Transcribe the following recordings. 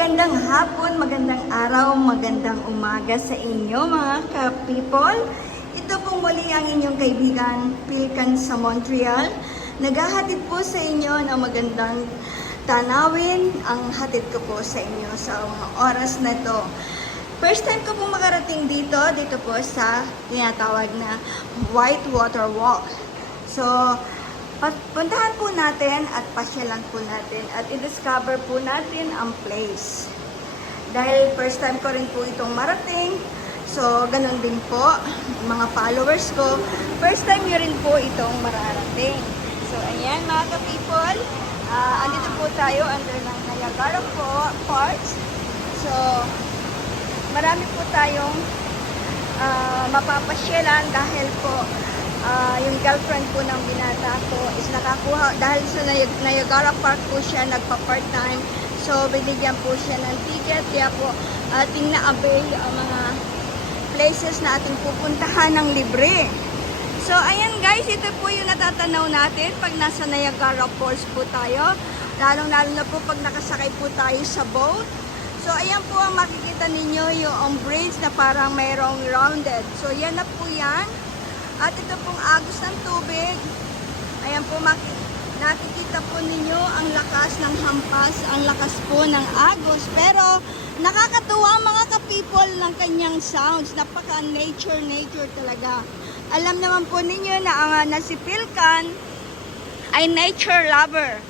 magandang hapon, magandang araw, magandang umaga sa inyo mga ka-people. Ito pong muli ang inyong kaibigan, Pilkan sa Montreal. Naghahatid po sa inyo ng magandang tanawin. Ang hatid ko po sa inyo sa mga oras na to. First time ko pong makarating dito po sa tinatawag na Whitewater Walk. So, puntahan po natin at pasyalan po natin at i-discover po natin ang place. Dahil first time ko rin po itong marating, so ganun din po, mga followers ko, first time nyo rin po itong mararating. So ayan mga ka-people, andito po tayo under ng Niagara Falls. So marami po tayong mapapasyalan dahil po yung girlfriend po ng binata ko is nakakuha, dahil sa Niagara Park po siya nagpa-part-time. So, binigyan po siya ng ticket. Kaya po, ating na-avail ang mga places na ating pupuntahan ng libre. So, ayan guys, ito po yung natatanaw natin pag nasa Niagara Falls po tayo. Lalong-lalo na po pag nakasakay po tayo sa boat. So, ayan po ang makikita ninyo yung bridge na parang mayroong rounded. So, yan na po yan. At ito pong agos ng tubig. Ayan po, nakikita po ninyo ang lakas ng hampas, ang lakas po ng agos. Pero nakakatuwa mga ka-people ng kanyang sounds. Napaka-nature talaga. Alam naman po ninyo na si Pilkan ay nature lover.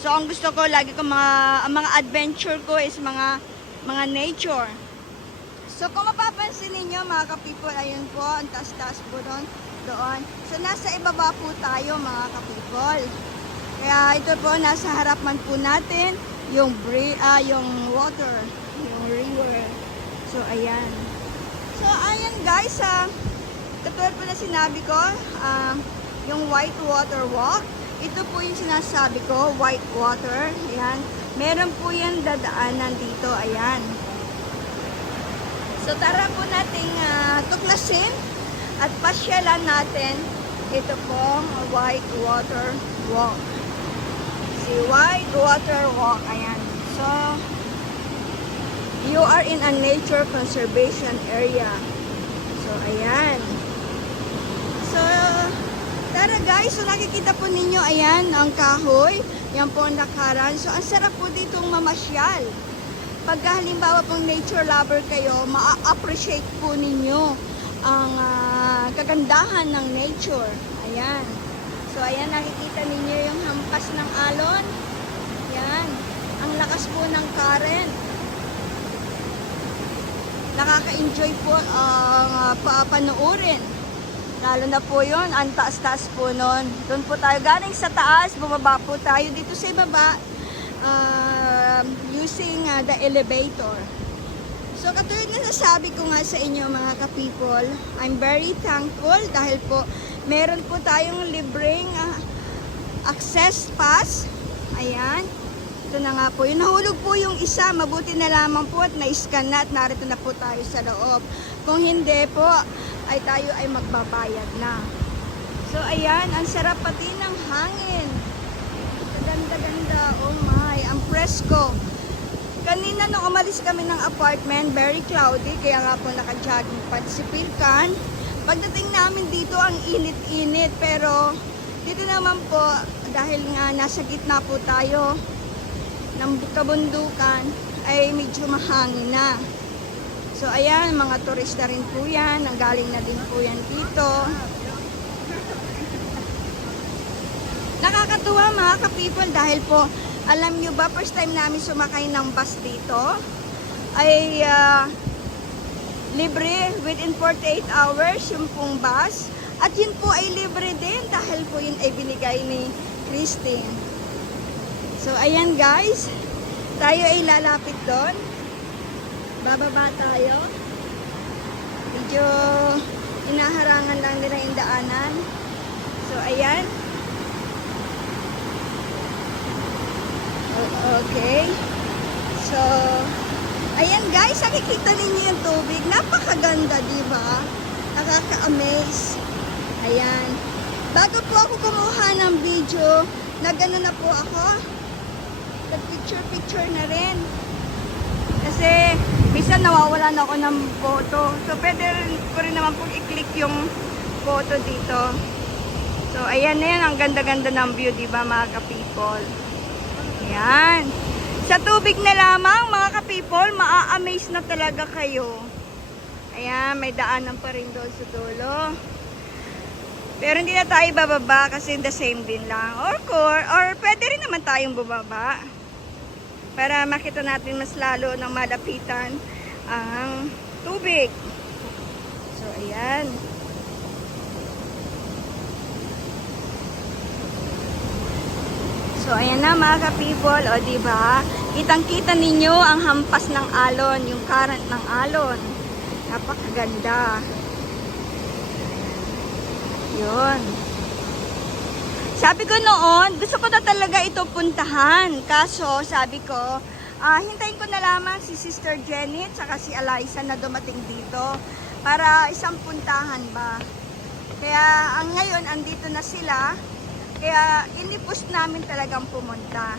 So ang gusto ko, lagi ko mga adventure ko is mga nature. So kung mapapansin ninyo mga ka-people, ayun po, ang taas-taas po doon. So nasa ibaba po tayo mga ka-people. Kaya ito po, nasa harapan po natin yung water, yung river. So ayan. So ayan guys, katulad po na sinabi ko, yung Whitewater Walk. Ito po yung sinasabi ko, Whitewater. Ayan. Meron po yan dadaanan dito. Ayan. So tara po nating tuklasin at pasyalan natin ito pong Whitewater Walk. Si Whitewater Walk, ayan. So, you are in a nature conservation area. So, ayan. So, tara guys, so nakikita po ninyo, ayan, ang kahoy. Yan po ang lakaran. So, ang sarap po ditong mamasyal. Pagka halimbawa pong nature lover kayo, ma-appreciate po ninyo ang kagandahan ng nature. Ayan. So, ayan, nakikita ninyo yung hampas ng alon. Ayan. Ang lakas po ng current. Nakaka-enjoy po ang panoorin. Lalo na po yun, ang taas-taas po nun. Doon po tayo galing sa taas, bumaba po tayo dito sa ibaba using the elevator. So, katulad na nasabi ko nga sa inyo mga ka-people, I'm very thankful dahil po meron po tayong libreng access pass. Ayan. Ito na nga po. Yung nahulog po yung isa, mabuti na lamang po at na-scan na at narito na po tayo sa loob. Kung hindi po, ay tayo ay magbabayad na. So, ayan. Ang sarap pati ng hangin. Ganda-ganda. Oh my. Ang presko. Kanina nung umalis kami ng apartment, very cloudy, kaya nga po naka-jogging pad si Pilkan. Pagdating namin dito, ang init-init, pero dito naman po, dahil nga nasa gitna po tayo ng kabundukan, ay medyo mahangin na. So ayan, mga turista rin po yan, nanggaling na din po yan dito. Nakakatuwa mga ka-people dahil po, alam nyo ba, first time namin sumakay ng bus dito, ay libre within 48 hours yung pong bus. At yun po ay libre din dahil po yun ay binigay ni Christine. So, ayan guys, tayo ay lalapit doon. Bababa tayo. Medyo inaharangan lang nila yung daanan. So, ayan. Okay. So, ayan guys, nakikita ninyo yung tubig. Napakaganda, di ba? Nakaka-amaze. Ayan. Bago po ako kumuha ng video, nag-ano na po ako. Nag-picture-picture na rin. minsan nawawalan ako ng photo. So, pwede ko rin naman po i-click yung photo dito. So, ayan na yan. Ang ganda-ganda ng view, di ba mga ka-people? Ayan. Sa tubig na lamang, mga ka-people, maa-amaze na talaga kayo. Ayan, may daanan pa rin doon sa dulo. Pero hindi na tayo bababa kasi the same din lang. Or pwede rin naman tayong bumaba. Para makita natin mas lalo ng malapitan ang tubig. So, ayan. So, ayan na mga ka-people. O, diba? Kitang-kita ninyo ang hampas ng alon, yung current ng alon. Napakaganda. Yun. Sabi ko noon, gusto ko na talaga ito puntahan. Kaso, sabi ko, hintayin ko na lamang si Sister Jenny at saka si Eliza na dumating dito para isang puntahan ba. Kaya ngayon, andito na sila. Kaya inipus namin talagang pumunta.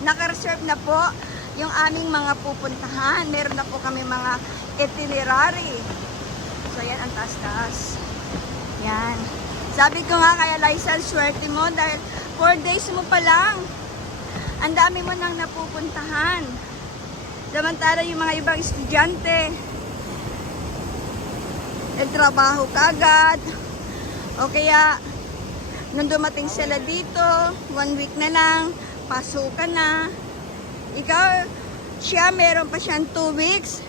Naka-reserve na po yung aming mga pupuntahan. Meron na po kami mga itinerary. So, yan ang taas-taas. Yan. Sabi ko nga kay Eliza, swerte mo dahil 4 days mo pa lang. Ang dami mo nang napupuntahan. Samantala yung mga ibang estudyante, nagtrabaho kagad. O kaya, nung dumating sila dito, 1 week na lang, pasukan na. Ikaw, siya, meron pa siyang 2 weeks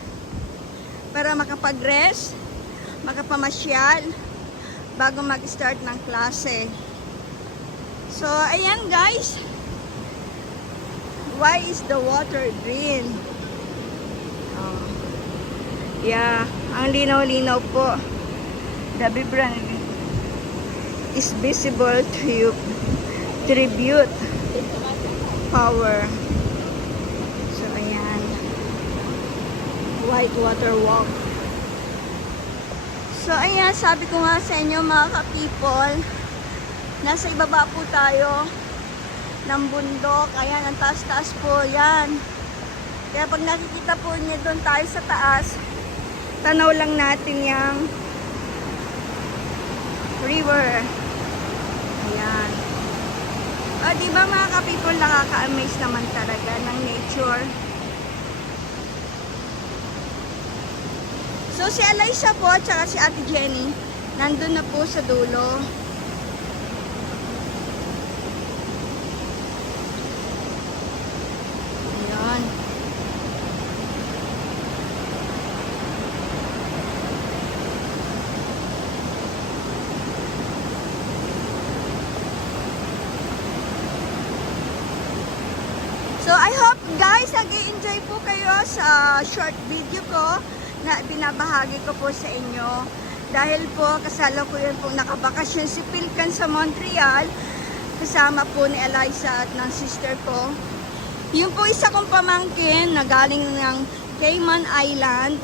para makapag-rest, makapamasyal, bago mag-start ng klase. So, ayan guys. Why is the water green? Oh. Yeah, ang linaw-linaw po. The vibrant is visible to you. Tribute power. So, ayan. White water walk. So, ayan, sabi ko nga sa inyo mga ka-people, nasa ibaba po tayo ng bundok. Ayan, ang taas-taas po, yan. Kaya pag nakikita po niyo doon tayo sa taas, tanaw lang natin yung river. Ayan. Diba mga ka-people, nakaka-amaze naman talaga ng nature. So, si Eliza po at saka si Ate Jenny, nandun na po sa dulo. Ayan. So, I hope guys, nag-i-enjoy po kayo sa short video ko na binabahagi ko po sa inyo. Dahil po, kasalukuyan po nakabakasyon si Pilkan sa Montreal, kasama po ni Eliza at ng sister ko. Yung po isa kong pamangkin na galing ng Cayman Island.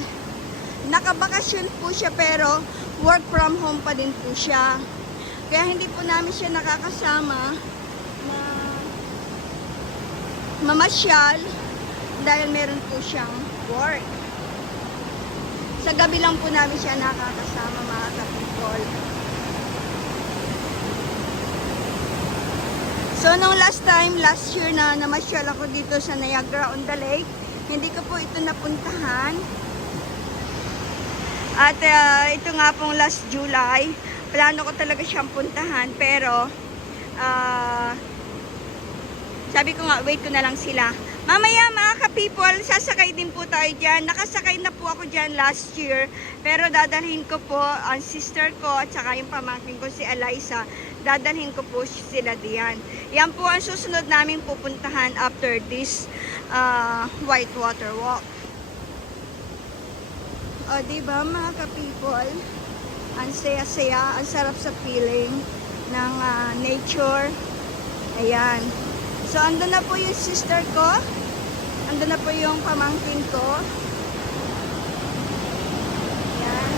Nakabakasyon po siya pero work from home pa din po siya. Kaya hindi po namin siya nakakasama na mamasyal dahil meron po siyang work. Sa gabi lang po namin siya nakakasama mga ka-people. So, nung last year na namasyal ako dito sa Niagara-on-the-Lake, hindi ko po ito napuntahan. At ito nga pong last July, plano ko talaga siyang puntahan, pero sabi ko nga, wait ko na lang sila. Mamaya mga ka-people, sasakay din po tayo dyan. Nakasakay na po ako dyan last year. Pero dadalhin ko po ang sister ko at saka yung pamangkin ko si Eliza. Dadalhin ko po sila diyan. Yan po ang susunod naming pupuntahan after this white water walk. O diba mga ka-people, ang saya-saya, ang sarap sa feeling ng nature. Ayan. So, andun na po yung sister ko. Andun na po yung pamangkin ko. Ayan.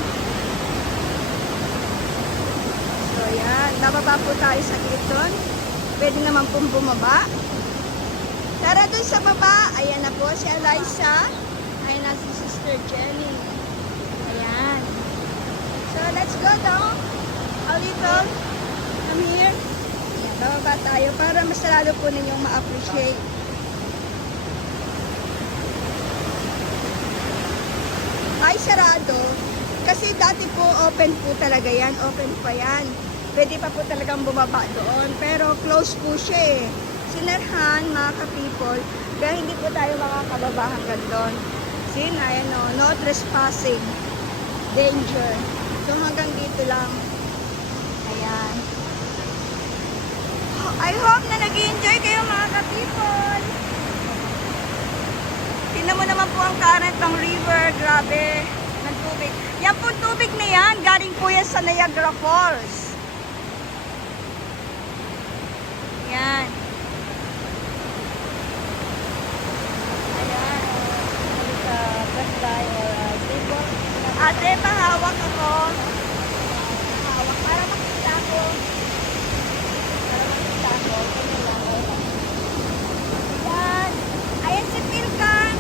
So, ayan. Bababa po tayo sa giton. Pwede naman pong bumaba. Tara dun sa baba. Ayan na po si Eliza. Ayan na si sister Sister Jenny. Ayan. So, let's go down a little. Come here. Ayan, bababa tayo para mas lalo po ninyong ma-appreciate. Ay, sarado. Kasi dati po, open po talaga yan. Open pa yan. Pwede pa po talagang bumaba doon. Pero close po siya eh. Sinerhan, mga ka-people. Kaya hindi po tayo makakababa hanggang doon. See, ayan o. No trespassing. Danger. So, hanggang dito lang. Ayan. I hope na nag-enjoy kayo, mga ka-people. Tingnan mo naman po ang current ng river. Grabe. Ng tubig. Yan po tubig na yan. Galing po yan sa Niagara Falls. Yan. Ayan. Sa Pasday or table. Ate, pahawak ako. Pahawak. Para makita ko. Para makita ko. Ayan. Ayan si Pilkan.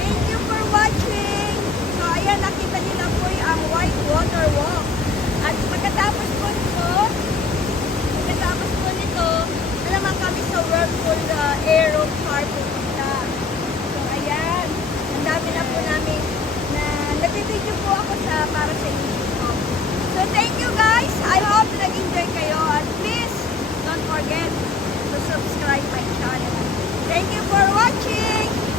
Thank you for watching. So, ayan, nakita nila po ang White Water Walk. At pagkatapos po nito, naman kami sa Whirlpool Aero Park pupunta. So, ayan. Ang dami na po namin na nag-video po ako para sa inyo. So, thank you guys. I hope nag-enjoy kayo. At please, don't forget to subscribe my channel. Thank you for watching.